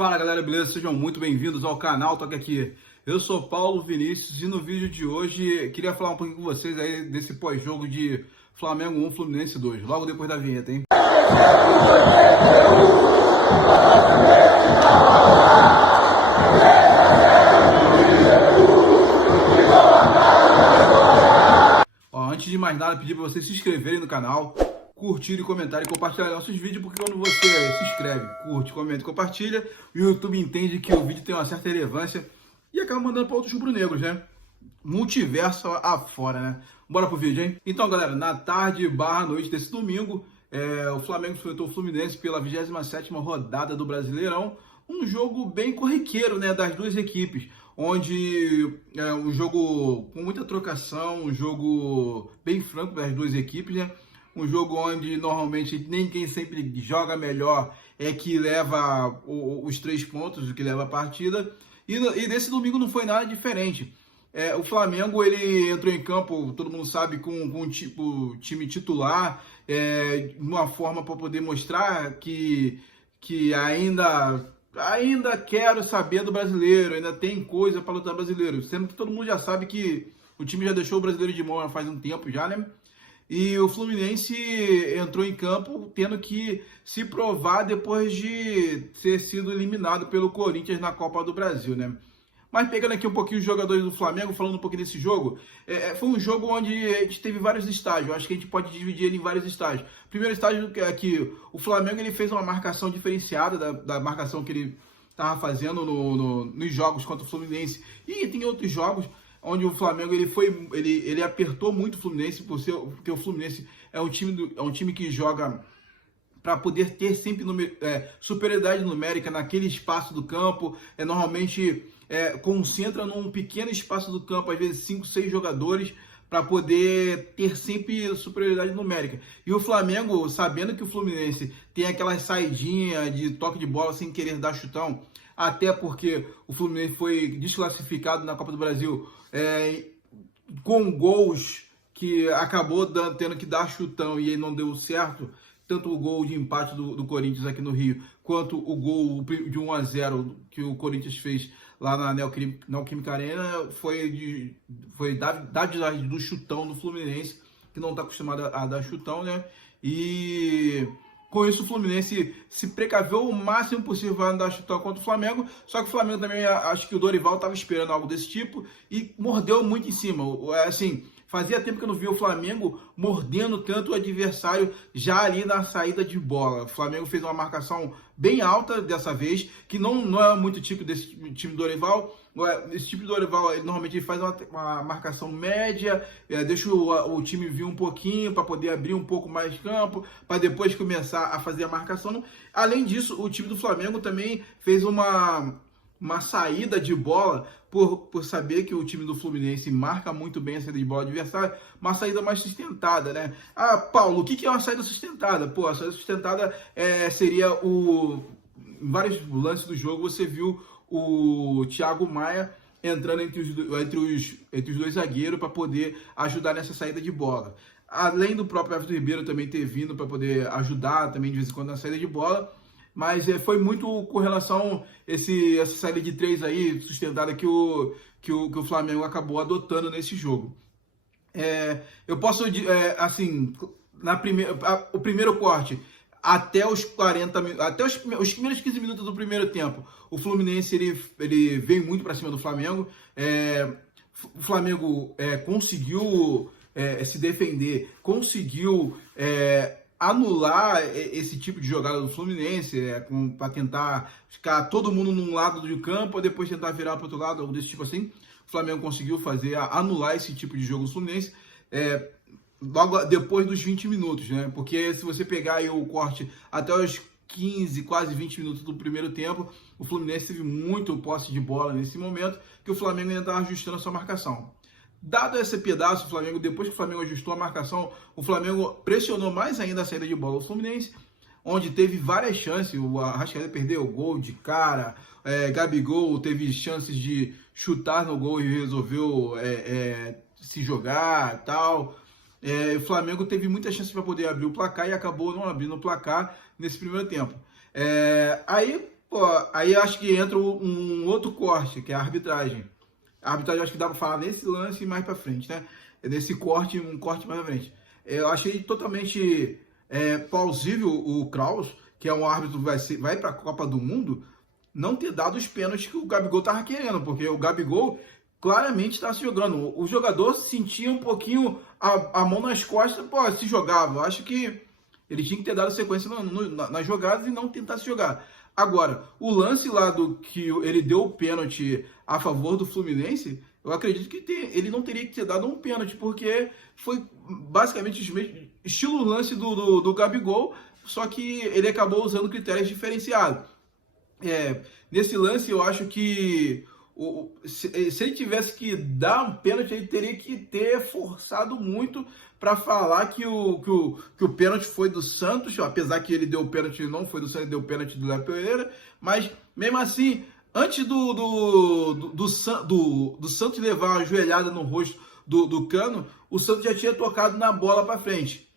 Fala galera, beleza? Sejam muito bem-vindos ao canal Toque Aqui. Eu sou Paulo Vinícius e no vídeo de hoje queria falar um pouquinho com vocês aí desse pós-jogo de Flamengo 1, Fluminense 2, logo depois da vinheta, hein? Antes de mais nada, pedir para vocês se inscreverem no canal, curtir, comentar e compartilhar nossos vídeos, porque quando você se inscreve, curte, comenta e compartilha, o YouTube entende que o vídeo tem uma certa relevância e acaba mandando para outros rubro-negros, né? Multiverso afora, né? Bora pro vídeo, hein? Então, galera, na tarde / noite desse domingo, o Flamengo enfrentou o Fluminense pela 27ª rodada do Brasileirão, um jogo bem corriqueiro, né, das duas equipes, onde um jogo com muita trocação, um jogo bem franco das duas equipes, né? Um jogo onde normalmente nem quem sempre joga melhor é que leva os 3 pontos, o que leva a partida. E nesse domingo não foi nada diferente. O Flamengo ele entrou em campo, todo mundo sabe, com um time titular, uma forma para poder mostrar que ainda quero saber do brasileiro, ainda tem coisa para lutar brasileiro. Sendo que todo mundo já sabe que o time já deixou o brasileiro de mão faz um tempo já, né? E o Fluminense entrou em campo tendo que se provar depois de ter sido eliminado pelo Corinthians na Copa do Brasil, né? Mas pegando aqui um pouquinho os jogadores do Flamengo, falando um pouquinho desse jogo, foi um jogo onde a gente teve vários estágios. Acho que a gente pode dividir ele em vários estágios. Primeiro estágio é que o Flamengo ele fez uma marcação diferenciada da marcação que ele estava fazendo nos jogos contra o Fluminense. E tem outros jogos onde o Flamengo ele apertou muito o Fluminense, porque o Fluminense é um time que joga para poder ter sempre superioridade numérica naquele espaço do campo, normalmente concentra num pequeno espaço do campo, às vezes 5, 6 jogadores, para poder ter sempre superioridade numérica. E o Flamengo, sabendo que o Fluminense tem aquela saidinha de toque de bola sem querer dar chutão, até porque o Fluminense foi desclassificado na Copa do Brasil com gols que acabou tendo que dar chutão e aí não deu certo, tanto o gol de empate do Corinthians aqui no Rio, quanto o gol de 1-0 que o Corinthians fez lá na Neoquímica Arena, foi da do chutão do Fluminense, que não está acostumado a dar chutão, né? E com isso o Fluminense se precaveu o máximo possível para não dar chutão contra o Flamengo, só que o Flamengo também, acho que o Dorival estava esperando algo desse tipo e mordeu muito em cima. Assim, fazia tempo que eu não via o Flamengo mordendo tanto o adversário já ali na saída de bola. O Flamengo fez uma marcação bem alta dessa vez, que não é muito típico desse time do Dorival. Esse tipo de Dorival normalmente ele faz uma marcação média, deixa o time vir um pouquinho para poder abrir um pouco mais de campo, para depois começar a fazer a marcação. Além disso, o time do Flamengo também fez uma saída de bola, por saber que o time do Fluminense marca muito bem a saída de bola adversária, uma saída mais sustentada, né? Ah, Paulo, o que é uma saída sustentada? Pô, a saída sustentada seria em vários lances do jogo, você viu o Thiago Maia entrando entre os dois zagueiros para poder ajudar nessa saída de bola. Além do próprio Everton Ribeiro também ter vindo para poder ajudar também de vez em quando na saída de bola. Mas foi muito com relação a essa saída de 3 aí, sustentada, que o Flamengo acabou adotando nesse jogo. Eu posso, assim, o primeiro corte, até os 40 minutos, até os primeiros 15 minutos do primeiro tempo, o Fluminense ele veio muito para cima do Flamengo. O Flamengo conseguiu se defender, conseguiu anular esse tipo de jogada do Fluminense, para tentar ficar todo mundo num lado do campo, depois tentar virar para o outro lado, algo desse tipo assim. O Flamengo conseguiu anular esse tipo de jogo do Fluminense logo depois dos 20 minutos, né? Porque se você pegar aí o corte até os 15, quase 20 minutos do primeiro tempo, o Fluminense teve muito posse de bola nesse momento, que o Flamengo ainda estava ajustando a sua marcação. Dado esse pedaço, o Flamengo, depois que o Flamengo ajustou a marcação, o Flamengo pressionou mais ainda a saída de bola do Fluminense, onde teve várias chances. O Arrascaeta perdeu o gol de cara, Gabigol teve chances de chutar no gol e resolveu se jogar e tal. O Flamengo teve muitas chances para poder abrir o placar e acabou não abrindo o placar nesse primeiro tempo. Aí Pô, aí eu acho que entra um outro corte, que é a arbitragem. A arbitragem eu acho que dá para falar nesse lance e mais para frente, né? É nesse corte, um corte mais pra frente. Eu achei totalmente plausível o Kraus, que é um árbitro que vai para a Copa do Mundo, não ter dado os pênaltis que o Gabigol tava querendo, porque o Gabigol claramente está se jogando. O jogador sentia um pouquinho a mão nas costas, pô, se jogava. Eu acho que ele tinha que ter dado sequência nas jogadas e não tentar se jogar. Agora, o lance lá do que ele deu o pênalti a favor do Fluminense, eu acredito que ele não teria que ter dado um pênalti, porque foi basicamente estilo lance do Gabigol, só que ele acabou usando critérios diferenciados. Nesse lance, eu acho que se ele tivesse que dar um pênalti, ele teria que ter forçado muito para falar que o pênalti foi do Santos, apesar que ele deu o pênalti, não foi do Santos, ele deu o pênalti do Léo Pereira, mas mesmo assim, antes do Santos levar uma joelhada no rosto do Cano, o Santos já tinha tocado na bola para frente.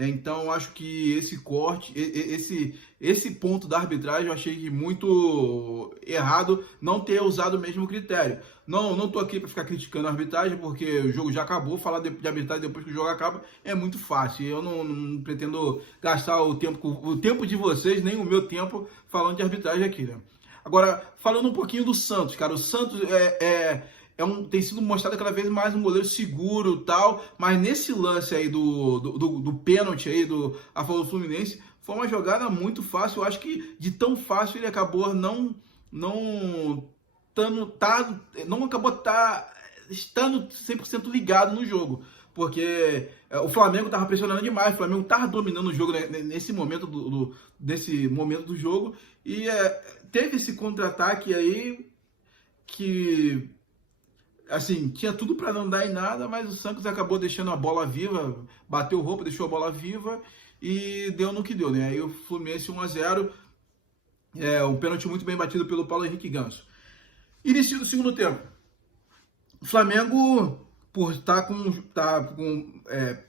Então, acho que esse corte, esse ponto da arbitragem, eu achei que muito errado não ter usado o mesmo critério. Não estou aqui para ficar criticando a arbitragem, porque o jogo já acabou. Falar de arbitragem depois que o jogo acaba é muito fácil. Eu não pretendo gastar o tempo de vocês, nem o meu tempo, falando de arbitragem aqui, né? Agora, falando um pouquinho do Santos, cara. O Santos tem sido mostrado cada vez mais um goleiro seguro e tal, mas nesse lance aí do pênalti aí a favor do Fluminense, foi uma jogada muito fácil. Eu acho que de tão fácil ele acabou não estando 100% ligado no jogo, porque o Flamengo estava pressionando demais, o Flamengo estava dominando o jogo, né, nesse momento do jogo, e teve esse contra-ataque aí que, assim, tinha tudo para não dar em nada, mas o Santos acabou deixando a bola viva, bateu roupa, deixou a bola viva e deu no que deu, né? Aí o Fluminense 1-0, um pênalti muito bem batido pelo Paulo Henrique Ganso. Início do segundo tempo. O Flamengo, por estar com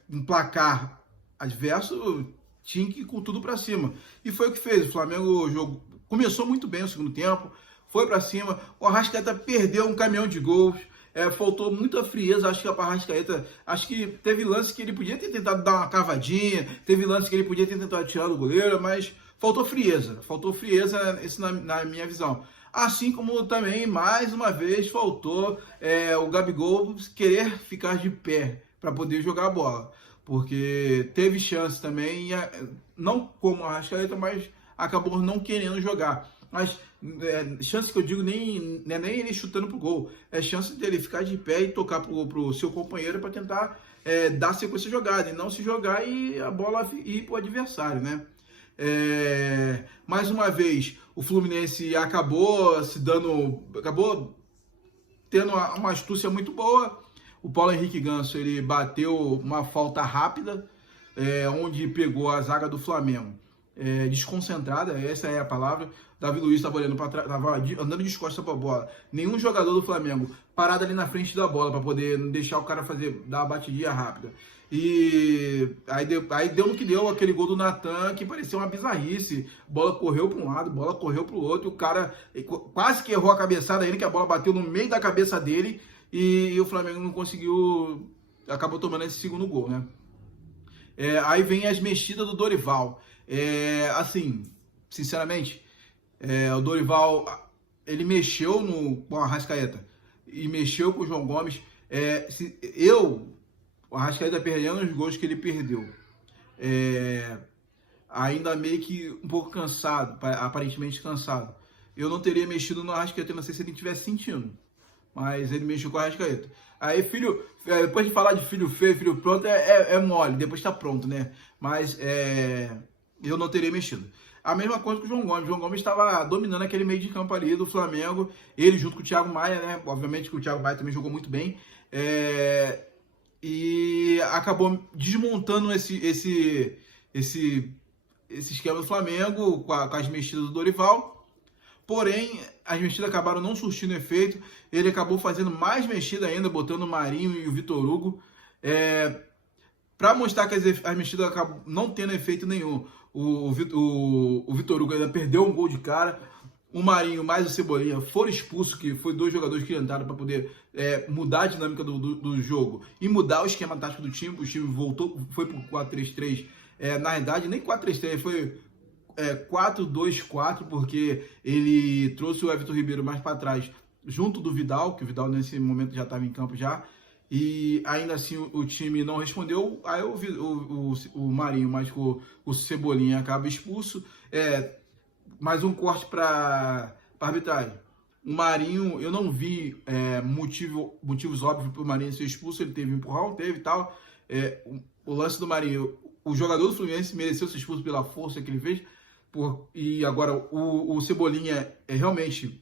um placar adverso, tinha que ir com tudo para cima. E foi o que fez. O Flamengo começou muito bem o segundo tempo, foi para cima. O Arrascaeta perdeu um caminhão de gols. Faltou muita frieza, acho que a Arrascaeta, acho que teve lance que ele podia ter tentado dar uma cavadinha, teve lance que ele podia ter tentado tirar do goleiro, mas faltou frieza isso na minha visão. Assim como também, mais uma vez, faltou o Gabigol querer ficar de pé para poder jogar a bola, porque teve chance também, não como a Arrascaeta, mas acabou não querendo jogar. Mas chance que eu digo não é nem ele chutando pro gol, é chance dele ficar de pé e tocar pro seu companheiro para tentar dar sequência jogada, e não se jogar e a bola ir pro adversário, né? Mais uma vez, o Fluminense acabou tendo uma astúcia muito boa. O Paulo Henrique Ganso, ele bateu uma falta rápida, onde pegou a zaga do Flamengo desconcentrada, essa é a palavra. Davi Luiz estava olhando para trás, estava andando de costas para a bola. Nenhum jogador do Flamengo parado ali na frente da bola para poder deixar o cara dar uma batidinha rápida. E aí deu no que deu, aquele gol do Natan, que parecia uma bizarrice. Bola correu para um lado, bola correu para o outro. O cara quase que errou a cabeçada ainda, que a bola bateu no meio da cabeça dele. E o Flamengo não conseguiu, acabou tomando esse segundo gol, né? Aí vem as mexidas do Dorival. Assim, sinceramente, o Dorival, ele mexeu com o Arrascaeta e mexeu com o João Gomes. O Arrascaeta perdendo os gols que ele perdeu, ainda meio que um pouco cansado, aparentemente cansado, eu não teria mexido no Arrascaeta, não sei se ele estivesse sentindo, mas ele mexeu com o Arrascaeta. Aí, depois de falar de filho feio, filho pronto, é mole, depois tá pronto, né? Mas eu não teria mexido. A mesma coisa com o João Gomes. O João Gomes estava dominando aquele meio de campo ali do Flamengo. Ele junto com o Thiago Maia, né? Obviamente que o Thiago Maia também jogou muito bem. E acabou desmontando esse esquema do Flamengo com as mexidas do Dorival. Porém, as mexidas acabaram não surtindo efeito. Ele acabou fazendo mais mexida ainda, botando o Marinho e o Vitor Hugo. Para mostrar que as mexidas acabam não tendo efeito nenhum. O Vitor Hugo ainda perdeu um gol de cara. o Marinho mais o Cebolinha foram expulsos, que foi dois jogadores que entraram para poder mudar a dinâmica do jogo e mudar o esquema tático do time. O time voltou, foi para o 4-3-3. Na verdade, nem 4-3-3, foi 4-2-4, porque ele trouxe o Everton Ribeiro mais para trás, junto do Vidal, que o Vidal nesse momento já estava em campo já. E ainda assim o time não respondeu. Aí o Marinho mais com o Cebolinha acaba expulso. Mais um corte para arbitragem. O Marinho, eu não vi motivos óbvios para o Marinho ser expulso. Ele teve um empurrão, teve e tal. O lance do Marinho, o jogador do Fluminense mereceu ser expulso pela força que ele fez. E agora o Cebolinha realmente,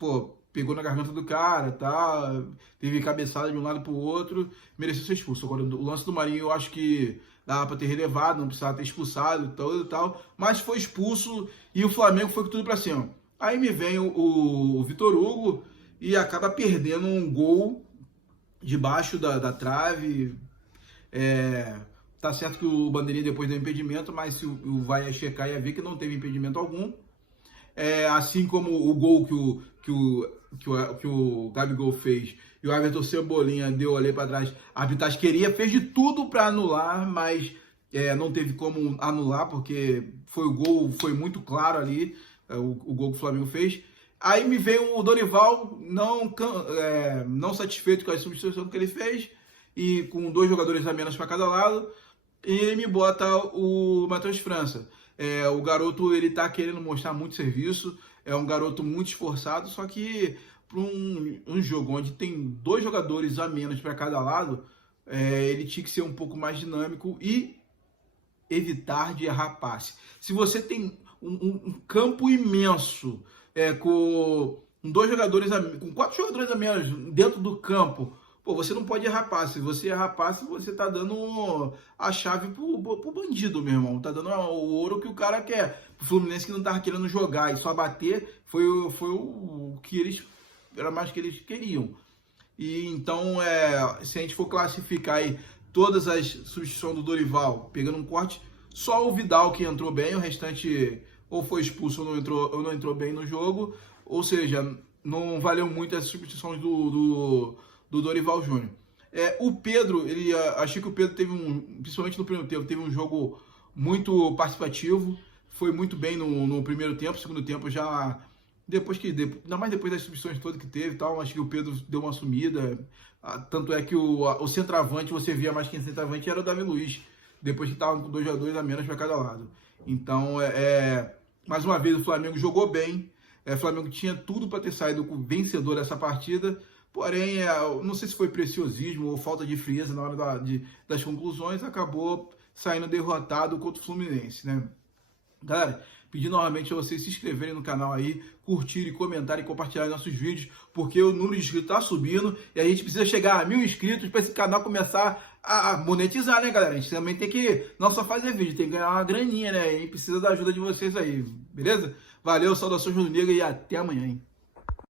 pegou na garganta do cara, tá? Teve cabeçada de um lado para o outro, mereceu ser expulso. Agora, o lance do Marinho, eu acho que dava para ter relevado, não precisava ter expulsado e tal, mas foi expulso e o Flamengo foi com tudo para cima. Aí me vem o Vitor Hugo e acaba perdendo um gol debaixo da trave. Tá certo que o Bandeirinha depois deu impedimento, mas se o vai checar ia ver que não teve impedimento algum. Assim como o gol que o Gabigol fez e o Everton Cebolinha deu ali para trás, a arbitragem fez de tudo para anular, mas não teve como anular, porque o gol foi muito claro ali, o gol que o Flamengo fez. Aí me veio o Dorival não satisfeito com a substituição que ele fez, e com dois jogadores a menos para cada lado, e ele me bota o Matheus França. O garoto, ele tá querendo mostrar muito serviço, é um garoto muito esforçado, só que para um jogo onde tem dois jogadores a menos para cada lado, ele tinha que ser um pouco mais dinâmico e evitar de errar passe. Se você tem um campo imenso, com com 4 jogadores a menos dentro do campo, você não pode errar passe. Se você errar passe, você tá dando a chave pro bandido, meu irmão. Tá dando o ouro que o cara quer. O Fluminense que não tava querendo jogar e só bater, foi o que era mais que eles queriam. E então, se a gente for classificar aí todas as substituições do Dorival, pegando um corte, só o Vidal que entrou bem, o restante ou foi expulso ou não entrou bem no jogo. Ou seja, não valeu muito as substituições do Dorival Júnior. O Pedro, achei que o Pedro principalmente no primeiro tempo, teve um jogo muito participativo, foi muito bem no primeiro tempo. Segundo tempo já, ainda mais depois das substituições todas que teve e tal, acho que o Pedro deu uma sumida. Tanto é que o centroavante, você via mais que centroavante, era o Davi Luiz, depois que estava com 2 jogadores a menos para cada lado. Então, mais uma vez, o Flamengo jogou bem. O Flamengo tinha tudo para ter saído com vencedor dessa partida. Porém, não sei se foi preciosismo ou falta de frieza na hora das conclusões, acabou saindo derrotado contra o Fluminense, né? Galera, pedir novamente a vocês se inscreverem no canal aí, curtirem, comentarem e compartilharem nossos vídeos, porque o número de inscritos está subindo e a gente precisa chegar a 1000 inscritos para esse canal começar a monetizar, né, galera? A gente também tem que não só fazer vídeo, tem que ganhar uma graninha, né? E precisa da ajuda de vocês aí, beleza? Valeu, saudações rubro-negras e até amanhã, hein?